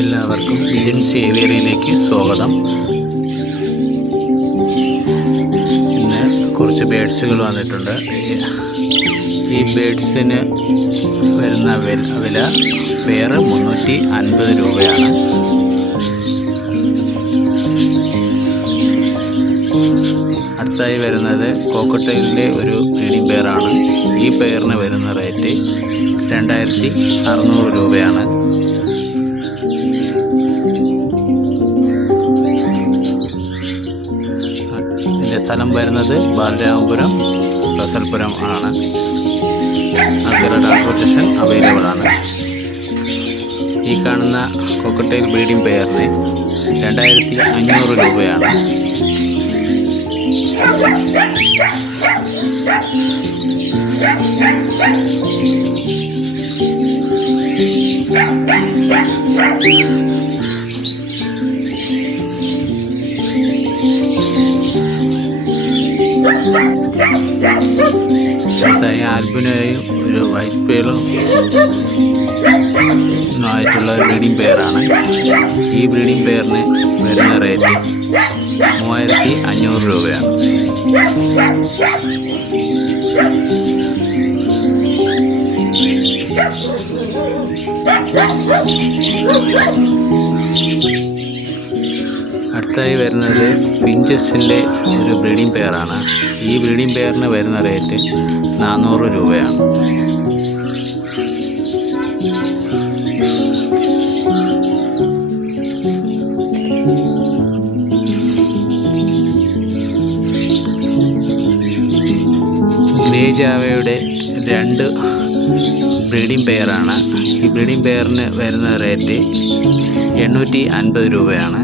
എല്ലാവർക്കും ഇതിൻ സേവിയറിയിലേക്ക് സ്വാഗതം. ഇന്ന് കുറച്ച് ബേഡ്സുകൾ വന്നിട്ടുണ്ട്. ഈ ബേഡ്സിന് വരുന്ന വില പേര് 350 രൂപയാണ്. അടുത്തായി വരുന്നത് കോക്കട്ടയിലെ ഒരു ബ്രീഡിംഗ് പെയറാണ്. ഈ പെയറിന് വരുന്ന റേറ്റ് 2600 രൂപയാണ്. ഇതിൻ്റെ സ്ഥലം വരുന്നത് ബാലരാമപുരം റസൽപുരം ആണ്. അതിലെ ട്രാൻസ്പോർട്ടേഷൻ അവൈലബിൾ ആണ്. ഈ കാണുന്ന കോക്കട്ടയിൽ ബ്രീഡിംഗ് പെയറിന് 2500 രൂപയാണ്. ആൽബിനോയും ഒരു വൈറ്റ് പേളും ആയിട്ടുള്ള ബ്രീഡിംഗ് പെയറാണ്. ഈ ബ്രീഡിംഗ് പെയറിന് വരുന്ന റേറ്റ് 3500 രൂപയാണ്. അടുത്തായി വരുന്നത് ഫിഞ്ചസിൻ്റെ ഒരു ബ്രീഡിംഗ് പെയറാണ്. ഈ ബ്രീഡിംഗ് പെയറിന് വരുന്ന റേറ്റ് 400 രൂപയാണ്. ഗ്രേ ജാവയുടെ 2 ബ്രീഡിംഗ് പെയറാണ്. ഈ ബ്രീഡിംഗ് പെയറിന് വരുന്ന റേറ്റ് 850 രൂപയാണ്.